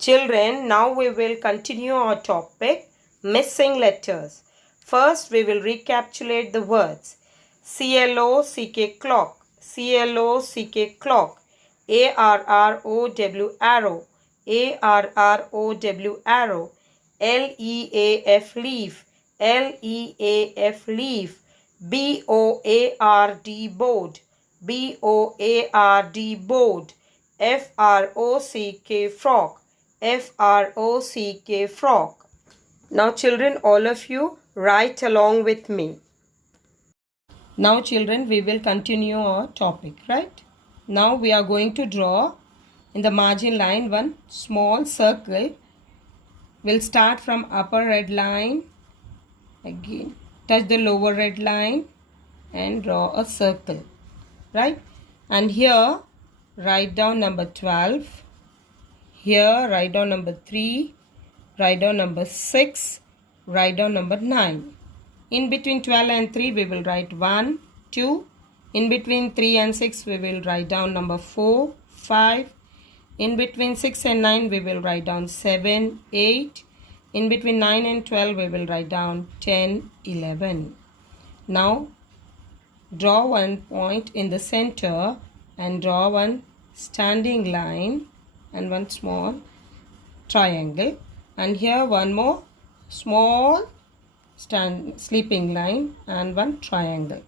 Children, now we will continue our topic, missing letters. First, we will recapitulate the words. C-L-O-C-K clock, C-L-O-C-K clock, A-R-R-O-W arrow, A-R-R-O-W arrow, L-E-A-F leaf, L-E-A-F leaf, B-O-A-R-D board, B-O-A-R-D board, F-R-O-C-K frog, F-R-O-C-K frog. Now children, all of you write along with me. Now children, we will continue our topic, right? Now we are going to draw in the margin line one small circle. We'll start from upper red line. Again, touch the lower red line and draw a circle, right? And here, write down number 12. Here, write down number 3, write down number 6, write down number 9. In between 12 and 3, we will write 1, 2. In between 3 and 6, we will write down number 4, 5. In between 6 and 9, we will write down 7, 8. In between 9 and 12, we will write down 10, 11. Now, draw one point in the center and draw one standing line and one small triangle, and here one more small sleeping line and one triangle.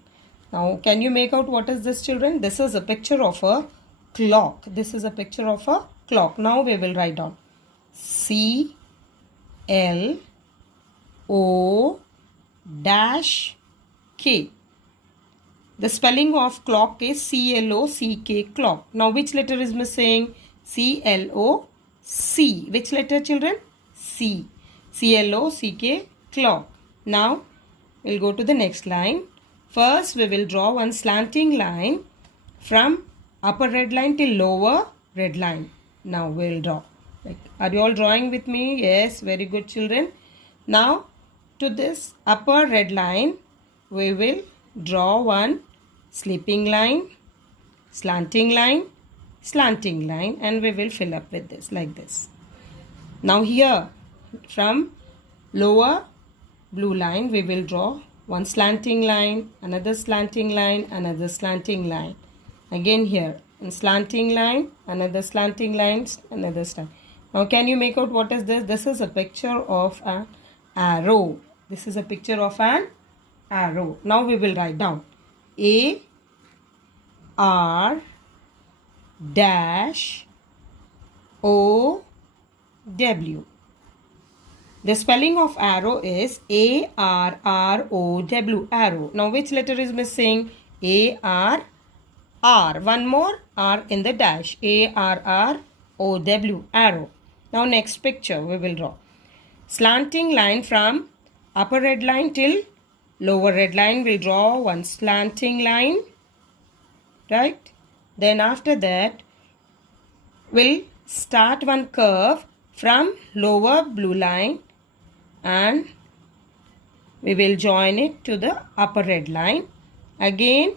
Now can you make out what is this, children? This is a picture of a clock. This is a picture of a clock. Now we will write down C L O dash K. The spelling of clock is C-L-O-C-K clock. Now which letter is missing? C-L-O-C. Which letter, children? C. C-L-O-C-K clock. Now we'll go to the next line. First we will draw one slanting line from upper red line till lower red line. Now we'll draw. Are you all drawing with me? Yes, very good, children. Now to this upper red line we will draw one sleeping line, slanting line, slanting line, and we will fill up with this like this. Now here from lower blue line we will draw one slanting line, another slanting line, another slanting line. Again here one slanting line, another slanting line, another slant. Now can you make out what is this? This is a picture of an arrow. This is a picture of an arrow. Now we will write down A R dash O W. The spelling of arrow is A-R-R-O-W, arrow. Now which letter is missing? A-R-R. One more R in the dash. A-R-R-O-W, arrow. Now next picture we will draw. Slanting line from upper red line till lower red line. We'll draw one slanting line, right? Then after that we'll start one curve from lower blue line and we will join it to the upper red line. Again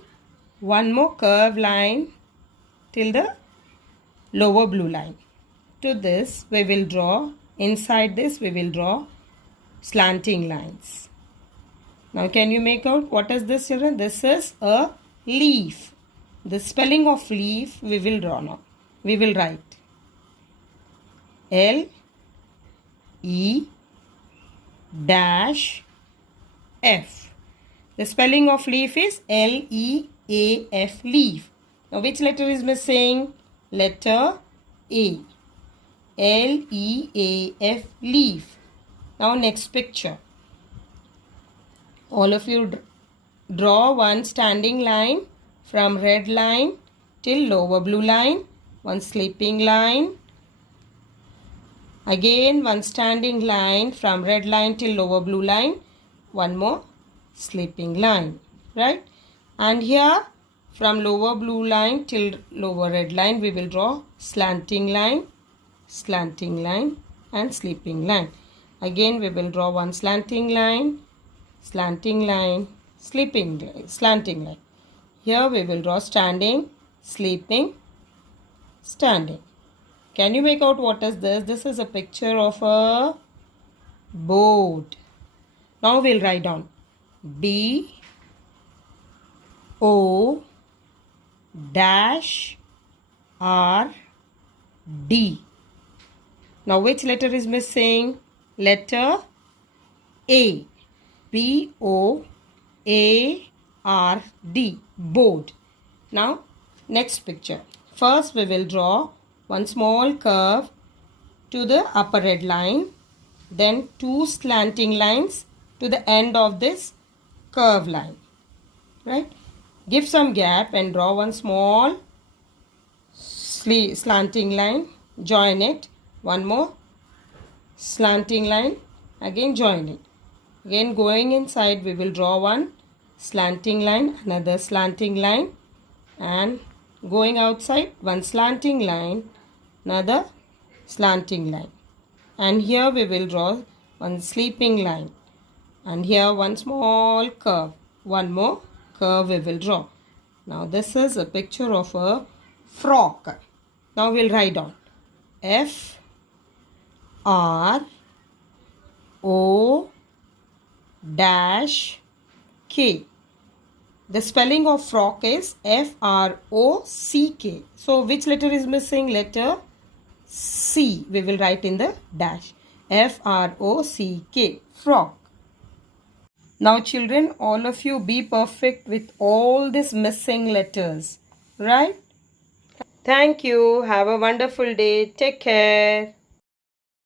one more curve line till the lower blue line. To this we will draw, inside this we will draw slanting lines. Now can you make out what is this, children? This is a leaf. The spelling of leaf we will draw now. We will write L E dash F. The spelling of leaf is L-E-A-F, leaf. Now which letter is missing? Letter A. L-E-A-F, leaf. Now next picture. All of you draw one standing line from red line till lower blue line. One sleeping line. Again one standing line from red line till lower blue line. One more sleeping line, right? And here from lower blue line till lower red line we will draw slanting line, and sleeping line. Again we will draw one slanting line, sleeping line. Slanting line. Here we will draw standing, sleeping, standing. Can you make out what is this? This is a picture of a boat. Now we'll write down B O dash R D. Now which letter is missing? Letter A. B O A R D. Board. Now next picture. First we will draw one small curve to the upper red line. Then two slanting lines to the end of this curve line. Right? Give some gap and draw one small slanting line. Join it. One more slanting line. Again join it. Again going inside we will draw one slanting line, another slanting line, and going outside one slanting line, another slanting line. And here we will draw one sleeping line. And here one small curve. One more curve we will draw. Now this is a picture of a frog. Now we'll write down F R O dash K. The spelling of frock is F-R-O-C-K. So which letter is missing? Letter C. We will write in the dash. F-R-O-C-K. Frock. Now children, all of you be perfect with all these missing letters. Right? Thank you. Have a wonderful day. Take care.